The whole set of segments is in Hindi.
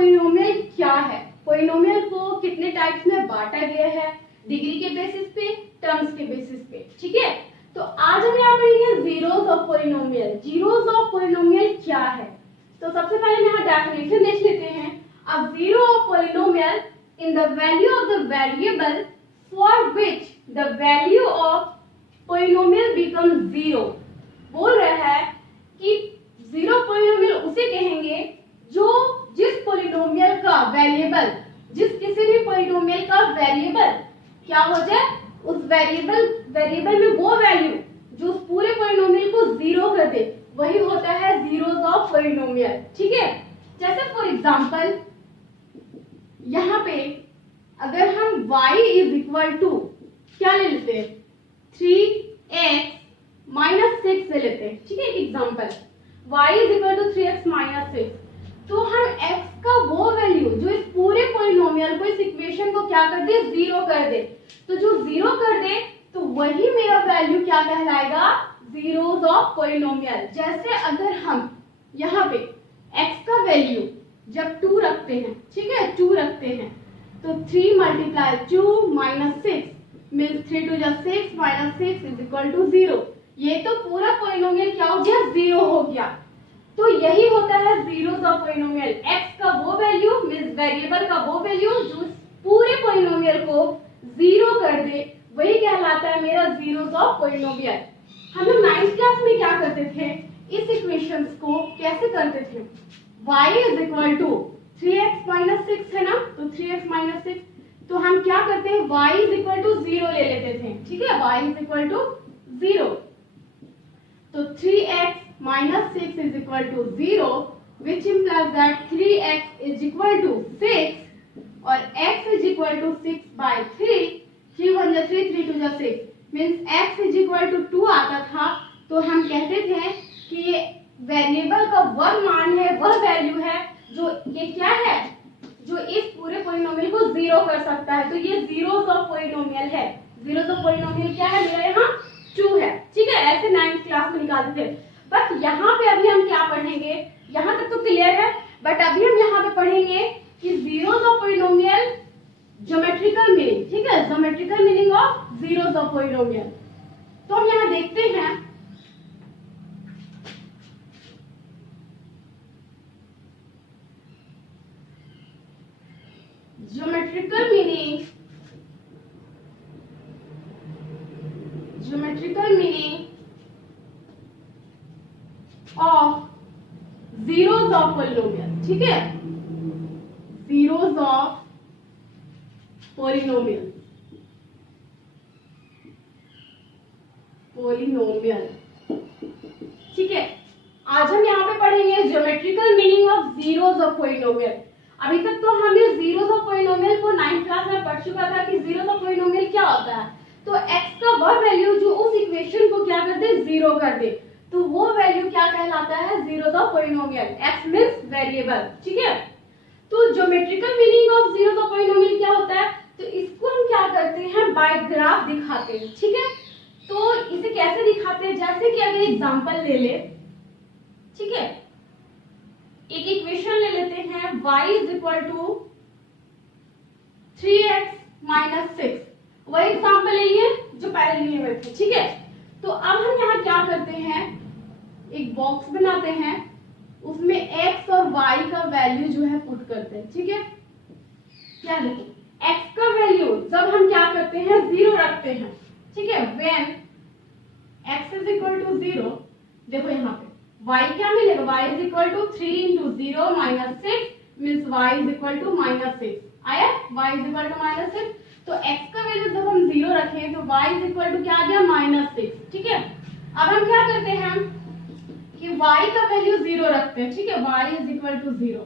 पॉलिनोमियल क्या है, पॉलिनोमियल को कितने टाइप्स में बांटा गया है, डिग्री के बेसिस पे, टर्म्स के बेसिस पे, ठीक है। तो आज हम यहाँ पढ़ेंगे zeros of polynomial. Zeros of polynomial क्या है, तो सबसे पहले हम यहाँ डेफिनेशन देख लेते हैं। A zero of polynomial in the value of the variable for which the value of polynomial become zero. बोल रहा है कि जीरो पॉलिनोमियल उसे कहेंगे जो जिस पॉलिनोमियल का वेरिएबल, जिस किसी भी पॉलिनोमियल का वेरिएबल क्या हो जाए, उस वेरिएबल में वो वैल्यू जो उस पूरे पॉलिनोमियल को जीरो कर दे, वही होता है जीरोस ऑफ पॉलिनोमियल, ठीक है। जैसे फॉर एग्जांपल यहाँ पे अगर हम y इज इक्वल टू क्या ले लेते हैं, 3x माइनस 6 ले लेते हैं, ठीक है। एक example y is equal to 3x minus 6, तो हम x का वो वैल्यू जो इस पूरे पॉलिनोमियल को, इस इक्वेशन को क्या कर दे, जीरो कर दे, तो जो जीरो कर दे तो वही मेरा वैल्यू क्या कहलाएगा, जीरोस ऑफ पॉलिनोमियल। जैसे अगर हम यहाँ पे x का वैल्यू जब 2 रखते हैं, ठीक है, 2 रखते हैं, तो 3 मल्टीप्लाई 2 माइनस 6 मीन्स 3 2 जा 6 माइनस 6 इज इक्वल टू 0। ये तो पूरा पॉलिनोमियल क्या हो गया, जीरो हो गया। तो यही होता है जीरोस ऑफ पॉलिनोमियल। x का वो वैल्यू मींस वेरिएबल का वो वैल्यू जो पूरे पॉलिनोमियल को जीरो कर दे, वही कहलाता है मेरा जीरोस ऑफ पॉलिनोमियल। हम लोग 9th क्लास में क्या करते थे, इस इक्वेशंस को कैसे करते थे, y is equal to 3x minus 6 है ना, तो 3x माइनस 6, तो हम क्या करते हैं, y इज इक्वल टू 0 ले लेते थे, ठीक है, y इज इक्वल टू 0, तो 3x minus 6 is equal to 0, which implies that 3x is equal to 6 और x is equal to 6 by 3, 3 1 जा 3, 3 2 जा 6 means x is equal to 2 आता था। तो हम कहते थे कि ये वेरिएबल का वह मान है, वह वैल्यू है जो ये क्या है, जो इस पूरे पॉलिनोमियल को जीरो कर सकता है। तो ये जीरोस ऑफ पॉलिनोमियल है। जीरोस ऑफ पॉलिनोमियल क्या है, मेरा यहाँ 2 है, ठीक है। ऐसे 9th क्लास में निकालते थे। बट यहाँ पे अभी हम क्या पढ़ेंगे, यहाँ तक तो क्लियर है, बट अभी हम यहाँ पे पढ़ेंगे कि zeros of polynomial geometrical meaning, ठीक है, geometrical meaning of zeros of polynomial. तो हम यहाँ देखते हैं geometrical meaning of zeros of polynomial, ठीक है, जीरोस ऑफ पॉलिनोमियल, ठीक है। आज हम यहाँ पे पढ़ेंगे geometrical meaning of zeros of polynomial. अभी तक तो हमने जीरोस ऑफ पॉलिनोमियल को 9th क्लास में पढ़ चुका था कि जीरोस ऑफ पॉलिनोमियल क्या होता है। तो x का वह वैल्यू जो उस इक्वेशन को क्या कर दे, जीरो कर दे, तो वो वैल्यू क्या कहलाता है, zeros of polynomial. x means variable, ठीक है। तो geometrical meaning of zeros of polynomial क्या होता है, तो इसको हम क्या करते हैं, बाय ग्राफ दिखाते हैं, ठीक है। तो इसे कैसे दिखाते हैं, जैसे कि अगर एग्जांपल ले ले, ठीक है, एक इक्वेशन ले लेते हैं y is equal to 3x minus 6, वही एग्जांपल लिए जो पहले लिए हुए थे, ठीक है। तो अब हम यहाँ क्या करते हैं, एक बॉक्स बनाते हैं, उसमें x और y का वैल्यू जो है पुट करते हैं, ठीक है। क्या देखो, x का वैल्यू जब हम क्या करते हैं, 0 रखते हैं, ठीक है, when x is equal to 0, देखो यहाँ पे y क्या मिलेगा, y is equal to 3 into 0 minus 6 means y is equal to minus 6 आया, y is equal to minus 6। तो x का वैल्यू जब हम 0 रखें तो y इज इक्वल टू क्या आ गया, माइनस 6, ठीक है। अब हम क्या करते हैं कि y का वैल्यू 0 रखते हैं, ठीक है, y is equal to 0,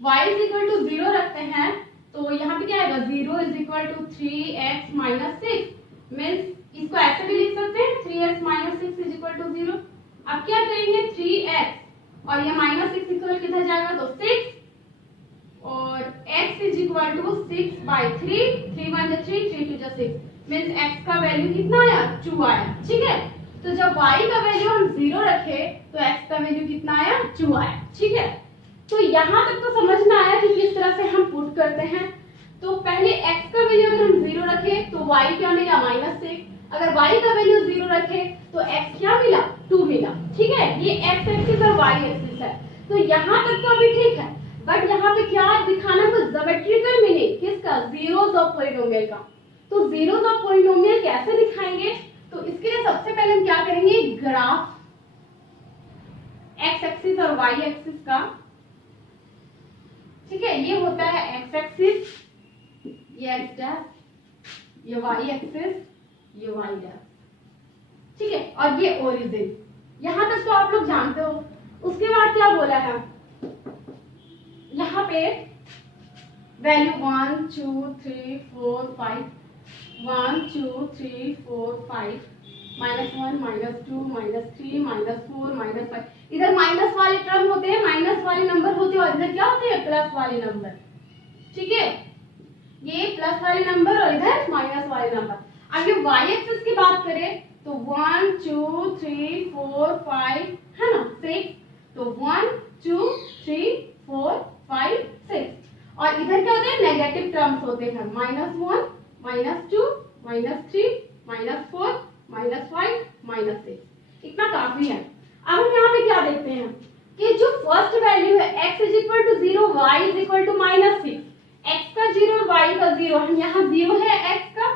y is equal to 0 रखते हैं, तो यहाँ पे क्या आएगा, 0 is equal to 3x minus 6 means इसको ऐसे भी लिख सकते हैं, 3x minus 6 is equal to 0। अब क्या करेंगे, 3x और ये माइनस 6 इक्वल किधर जाएगा, तो 6 और x is equal to 6 by 3, 3 1 जा 3, 3 2 जा 6 मींस x का वैल्यू कितना आया, 2 आया, ठीक है। तो जब y का वैल्यू हम 0 रखे तो x का वैल्यू कितना आया, 2 आया, ठीक है। तो यहाँ तक तो समझ में आया कि किस तरह से हम पुट करते हैं। तो पहले x का वैल्यू अगर हम 0 रखें तो y क्या मिला -6, अगर y का वैल्यू 0 रखें तो x क्या मिला 2 मिला। ठीक है, ये x एक्सिस और y एक्सिस है। तो यहाँ तक तो अभी ठीक है, बट यहाँ पे क्या दिखाना है, ज्योमेट्रिकल मीनिंग किसका, जीरोस ऑफ पॉलिनोमियल का। तो जीरोस ऑफ पॉलिनोमियल कैसे दिखाएंगे, तो इसके लिए सबसे पहले हम क्या करेंगे, ग्राफ x एक्सिस और y एक्सिस का। ठीक है, ये होता है x एक्सिस, ये x डैश, ये y एक्सिस, ये y डैश। ठीक है, और ये ओरिजिन। यहां तक तो आप लोग जानते हो। उसके बाद क्या बोला है, यहाँ पे वैल्यू 1 2 3 4 5, 1 2 3 4 5, -1 -2 -3 -4 -5। इधर माइनस वाले टर्म होते हैं, माइनस वाले नंबर होते हैं, और इधर क्या होते हैं, प्लस वाले नंबर। ठीक है, ये प्लस वाले नंबर और इधर माइनस वाले नंबर। अब ये y एक्सिस की बात करें तो 1 2 3 4 5 है ना 6, तो 1 2 3 4 5 6। और इधर क्या होते हैं, नेगेटिव टर्म्स होते हैं, -1 -2 -3 -4 -5 -6। इतना काफी है। अब हम यहाँ पे क्या देखते हैं कि जो फर्स्ट वैल्यू है x = 0, y = -6, x का 0 और y का 0, हम यहाँ 0 है, x का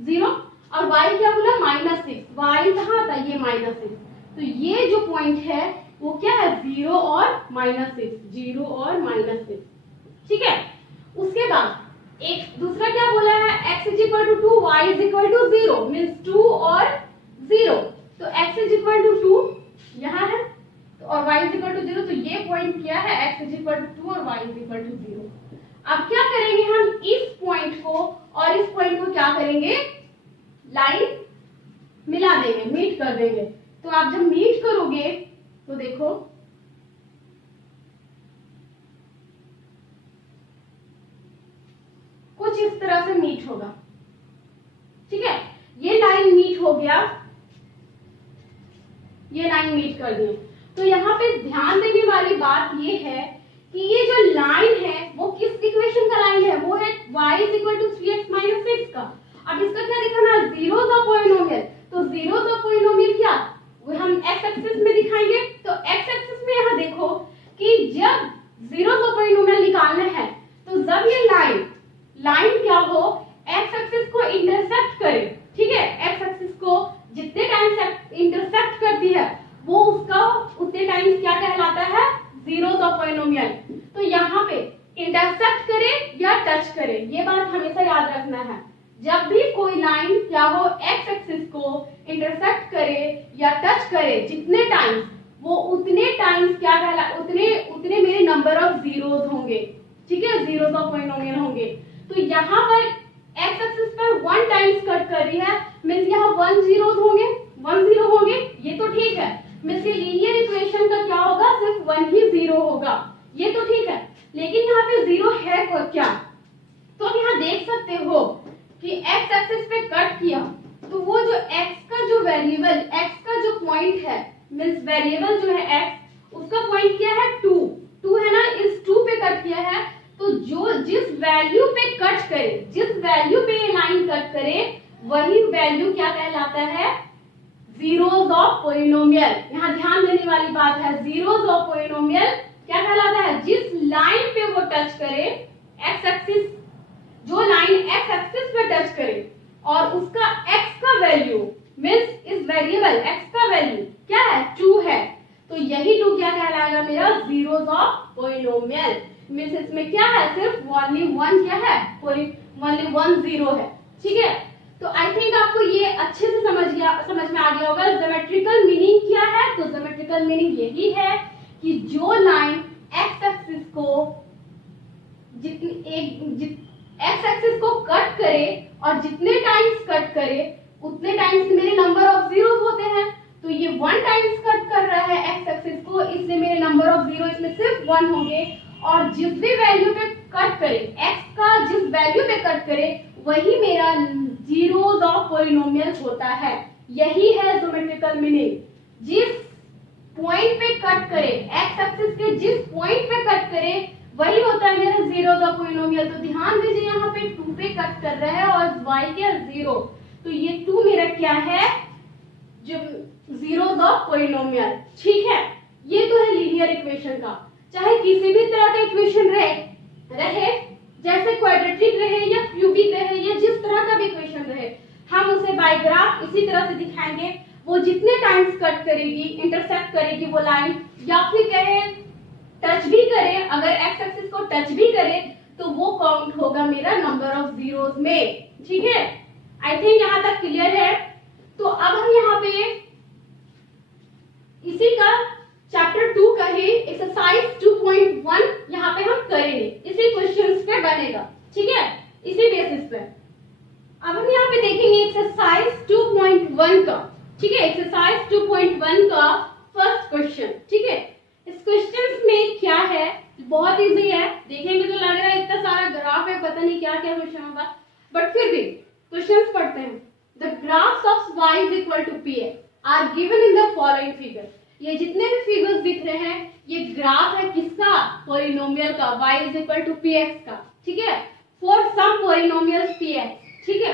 0 और y क्या बोला -6, y कहाँ था, ये -6। तो ये जो पॉइंट है वो क्या है, 0 और -6, 0 और -6। ठीक है, उसके बाद एक दूसरा क्या बोला है, x = 2, y = 0, मींस 2 और 0। तो x = 2 यहाँ है और y = 0, तो ये पॉइंट क्या है, x = 2 और y = 0। अब क्या करेंगे हम, इस पॉइंट को और इस पॉइंट को क्या करेंगे, लाइन मिला देंगे, मीट कर देंगे। तो आप जब मीट करोगे तो देखो कुछ इस तरह से मीट होगा। ठीक है, ये लाइन मीट हो गया, ये लाइन मीट कर दी। तो यहाँ पे ध्यान देने वाली बात ये है कि ये जो लाइन है वो किस इक्वेशन का लाइन है, वो है y = 3x - 6 का। अब इसका क्या दिखाना है, जीरोस ऑफ पॉलिनोमियल। तो जीरोस ऑफ पॉलिनोमियल क्या, वो हम x एक्सिस में दिखाएंगे। तो x एक्सिस में यहाँ देखो कि जब जीरोस ऑफ पॉलिनोमियल निकालना है तो जब ये लाइन क्या हो, x एक्सिस को इंटरसेक्ट करे। ठीक है, x एक्सिस को जितने टाइम्स इंटरसेक्ट करती है वो उसका उतने टाइम्स क्या कहलाता है, जीरोस ऑफ पॉलिनोमियल। तो यहाँ पे इंटरसेक्ट करे या टच करे, ये बात हमेशा याद रखना है। जब भी कोई लाइन क्या हो, x एक्सिस को इंटरसेक्ट करे या टच करे, जितने टाइम्स वो उतने टाइम्स क्या कहला, उतने मेरे नंबर ऑफ जीरोस होंगे। ठीक है, जीरोस ऑफ पॉलिनोमियल होंगे। तो यहाँ पर x एक्सिस पर 1 टाइम्स कट कर रही है, मींस यहाँ 1 जीरोस होंगे, 1 0 होंगे, ये तो ठीक है। मींस ये लीनियर इक्वेशन का क्या होगा, सिर्फ 1 ही 0 होगा, ये तो ठीक है। लेकिन यहाँ पे 0 है क्या, तो आप यहाँ देख सकते हो कि x एक्सिस पे कट किया तो वो जो x का जो वेरिएबल, x का जो पॉइंट है, मींस वेरिएबल जो है x, उसका पॉइंट क्या है 2 है ना, इस 2 पे कट किया है। तो जो जिस वैल्यू पे कट करे, जिस वैल्यू पे ये लाइन कट करे, वही वैल्यू क्या कहलाता है, जीरोस ऑफ पॉलिनोमियल। यहाँ ध्यान देने वाली बात है, जीरोस ऑफ पॉलिनोमियल क्या कहलाता है, जिस लाइन पे वो टच करे, x एक्सिस, जो लाइन x एक्सिस पे टच करे और उसका x का वैल्यू मींस इस वेरिएबल x का वैल्यू क्या है, 2 है, तो यही 2 क्या कहलाएगा, मेरा जीरोस ऑफ पॉलिनोमियल। मींस इसमें क्या है, सिर्फ ओनली 1 क्या है, ओनली 1 0 है। ठीक है, तो आई थिंक आपको ये अच्छे से समझ में आ गया होगा। ज्योमेट्रिकल मीनिंग क्या है, तो ज्योमेट्रिकल मीनिंग यही है कि जो लाइन x एक्सिस को x एक्सिस को कट करे और जितने टाइम्स कट करे उतने टाइम्स मेरे नंबर ऑफ जीरोस होते हैं। तो ये 1 टाइम्स कट कर रहा है x एक्सिस को, इसलिए मेरे नंबर ऑफ जीरो इसमें सिर्फ 1 होंगे। और जिस भी वैल्यू पे कट करे, x का जिस वैल्यू पे कट करे वही मेरा जीरोस ऑफ पॉलिनोमियल होता है। यही है ज्योमेट्रिकल मीनिंग। जिस पॉइंट पे कट करे, एक्स एक्सिस के जिस पॉइंट पे कट करे वही होता है मेरा जीरोस ऑफ पॉलिनोमियल। तो ध्यान दीजिए यहाँ पे 2 पे कट कर रहा है और y क्या 0, तो ये 2 मेरा क्या है, जो जीरोस ऑफ पॉलिनोमियल। ठीक है, ये तो है लीनियर इक्वेशन का। चाहे किसी भी तरह का इक्वेशन रहे जैसे क्वाड्रेटिक रहे या क्यूबिक रहे या जिस तरह का भी इक्वेशन रहे, हम उसे बाय ग्राफ इसी तरह से दिखाएंगे। वो जितने टाइम्स कट करेगी, इंटरसेक्ट करेगी वो लाइन, या फिर कहे टच भी करे, अगर एक्स एक्सिस को टच भी करे तो वो काउंट होगा मेरा नंबर ऑफ जीरोस में। ठीक है, आई थिंक यहाँ तक क्लियर है। तो अब हम यहाँ पे इसी का चैप्टर 2 का ही एक्सरसाइज 2.1 यहाँ पे हम करेंगे, इसी क्वेश्चंस पे बनेगा। ठीक है, इसी बेसिस पे अब हम यहाँ पे देखेंगे एक्सरसाइज 2.1 का। ठीक है, एक्सरसाइज 2.1 का फर्स्ट क्वेश्चन। ठीक है, इस क्वेश्चन में क्या है, बहुत इजी है, देखेंगे तो लग रहा है इतना सारा ग्राफ है, पता नहीं क्या क्या क्वेश्चन होगा, बट फिर भी क्वेश्चंस पढ़ते हैं। The graphs of y is equal to px are given in the following figure. ये जितने भी फिगर्स दिख रहे हैं ये ग्राफ है किसका, पॉलिनोमियल का, y is equal to px का। ठीक है, फॉर सम पॉलिनोमियल्स px। ठीक है,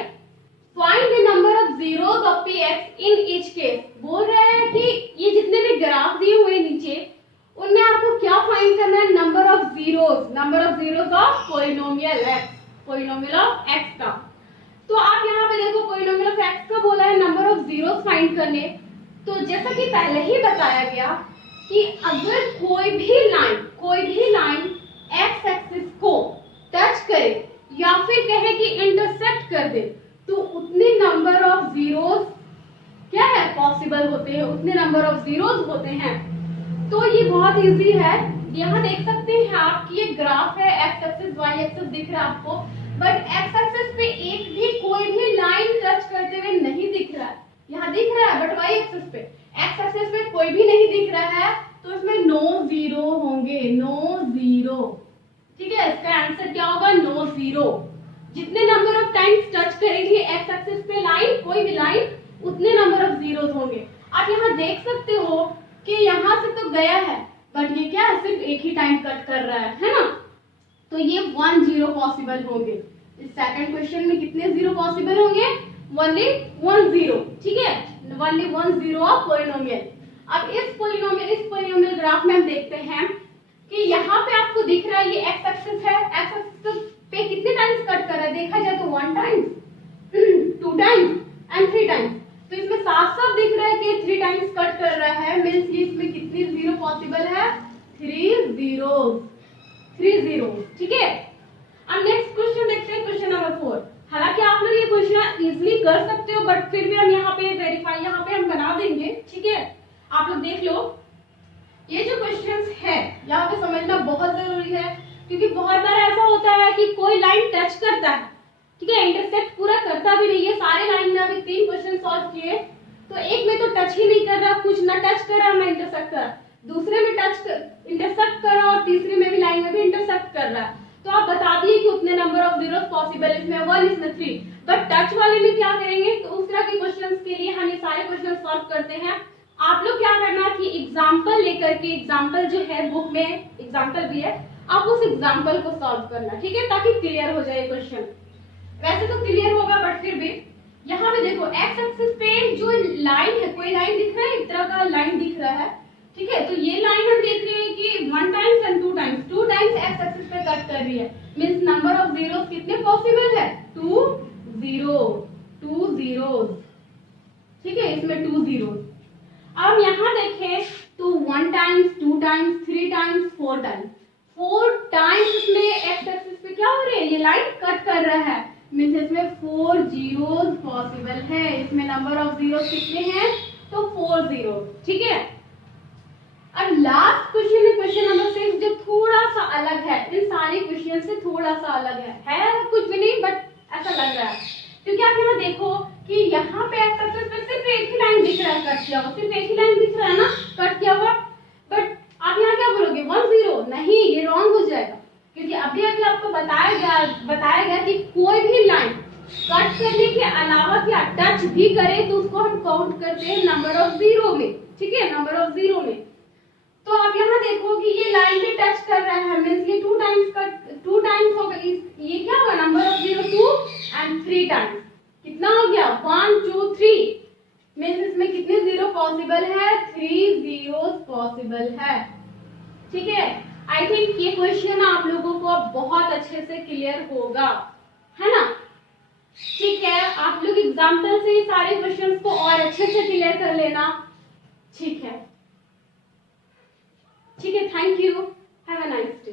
find the number of zeros of px in each case. बोल रहे हैं कि ये जितने भी ग्राफ दिए हुए नीचे उनमें आपको क्या फाइंड करना है, number of zeros of polynomial x, polynomial of x का। तो आप यहाँ पे देखो पॉलिनोमियल ऑफ x का बोला है नंबर ऑफ जीरोस फाइंड करने। तो जैसा कि पहले ही बताया गया कि अगर कोई भी लाइन x एक्सिस को टच करे या फिर कहे कि इंटरसेक्ट कर दे तो उतने नंबर ऑफ जीरोस क्या है, पॉसिबल होते हैं, उतने नंबर ऑफ जीरोस होते हैं। तो ये बहुत इजी है, यहाँ देख सकते हैं आप कि ये ग्राफ है, x एक्सिस y एक्सिस दिख रहा है आपको, बट x एक्सिस पे एक भी कोई भी लाइन टच करते हुए नहीं दिख रहा है। यहाँ दिख रहा है बट y एक्सिस पे, x एक्सिस पे कोई भी नहीं दिख रहा है, तो इसमें नो जीरो होंगे, नो जीरो। ठीक है, इसका आंसर क्या होगा, नो जीरो। जितने नंबर ऑफ टाइम्स टच करेगी x एक्सिस पे लाइन, कोई भी लाइन, उतने नंबर ऑफ जीरोस होंगे। आप यहाँ देख सकते हो कि यहाँ से तो गया है बट ये क्या है, सिर्फ एक ही टाइम कट कर रहा है ना, तो ये 1 जीरो पॉसिबल होंगे। इस सेकंड क्वेश्चन में कितने जीरो पॉसिबल होंगे, ओनली 1 जीरो। ठीक है, ओनली 1 जीरो ऑफ पॉलिनोमियल। अब इस पॉलिनोमियल ग्राफ में हम देखते हैं कि यहाँ पे आपको दिख रहा है ये x एक्सिस है, x एक्सिस पे कितने टाइम्स कट कर रहा है, देखा जाए तो 1 टाइम्स, 2 टाइम्स एंड 3 टाइम्स। तो इसमें साफ साफ दिख रहा है कि 3 टाइम्स कट कर रहा है, मींस कि इसमें कितनी जीरो पॉसिबल है, 3 जीरो। ठीक है, अब नेक्स्ट क्वेश्चन देखते हैं, क्वेश्चन नंबर 4। हालांकि आप लोग ये क्वेश्चन इजीली कर सकते हो बट फिर भी हम यहाँ पे वेरीफाई यहाँ पे हम बना देंगे। ठीक है, आप लोग देख लो, ये जो क्वेश्चंस है यहाँ पे समझना बहुत जरूरी है, क्योंकि बहुत बार ऐसा होता है कि कोई लाइन टच करता है, ठीक है, इंटरसेक्ट पूरा करता भी नहीं है। सारे लाइन में अभी 3 क्वेश्चन सॉल्व किए, तो एक में तो टच ही नहीं कर रहा, कुछ ना टच कर रहा ना इंटरसेक्ट कर रहा, दूसरे में इंटरसेक्ट कर रहा और तीसरे में भी लाइन में भी इंटरसेक्ट कर रहा है। तो आप बता दिए कि उतने नंबर ऑफ जीरोस पॉसिबल, इसमें 1, इसमें 3, बट टच वाले में क्या करेंगे, तो उस तरह के क्वेश्चंस के लिए हम ये सारे क्वेश्चन सॉल्व करते हैं। आप लोग क्या करना कि एग्जांपल लेकर के, एग्जांपल जो है बुक में एग्जांपल भी है, आप उस एग्जांपल को सॉल्व करना। ठीक है, ताकि क्लियर हो जाए क्वेश्चन। वैसे तो क्लियर होगा बट फिर भी यहाँ पे देखो x एक्सिस पे जो लाइन है, कोई लाइन दिख रहा है, इस तरह का लाइन दिख रहा है। ठीक है, तो ये लाइन हम देख रहे हैं कि 1 times and 2 times x axis पे कट कर रही है, मींस नंबर ऑफ जीरोस कितने पॉसिबल है, 2 जीरोस। ठीक है, इसमें 2 जीरोस। अब यहाँ देखें तो 1 times, 2 times, 3 times, 4 times, 4 times इसमें x एक्सिस पे क्या हो रही है, ये लाइन कट कर रहा है, मींस इसमें 4 जीरोस पॉसिबल है। इसमें नंबर ऑफ जीरोस कितने हैं, तो 4 जीरोस। ठीक है, अब लास्ट क्वेश्चन है क्वेश्चन नंबर 6, जो थोड़ा सा अलग है, इन सारे क्वेश्चन से थोड़ा सा अलग है कुछ भी नहीं बट ऐसा लग रहा है, क्योंकि आप यहाँ देखो कि यहाँ पे x एक्सिस पे सिर्फ एक ही लाइन दिख रहा है कट किया हुआ, सिर्फ एक ही लाइन दिख रहा है ना कट किया हुआ, बट आप यहाँ क्या बोलोगे 1 जीरो, नहीं, ये रॉन्ग हो जाएगा, क्योंकि अभी आपको बताया गया कि कोई भी लाइन कट करने के अलावा क्या टच भी करे तो उसको हम काउंट करते हैं नंबर ऑफ जीरो में। ठीक है, नंबर ऑफ जीरो में, क्योंकि ये लाइन पे टच कर रहा है, मींस ये 2 टाइम्स होगा। ये क्या हुआ, number of zero 2 and 3 times कितना हो गया 1 2 3, मींस इसमें कितने जीरो पॉसिबल है, 3 जीरोस पॉसिबल है। ठीक है, आई थिंक ये क्वेश्चन आप लोगों को अब बहुत अच्छे से क्लियर होगा, है ना। ठीक है, आप लोग एग्जाम्पल से सारे क्वेश्चंस को और अच्छे से क्लियर कर लेना। ठीक है, thank you, have a nice day.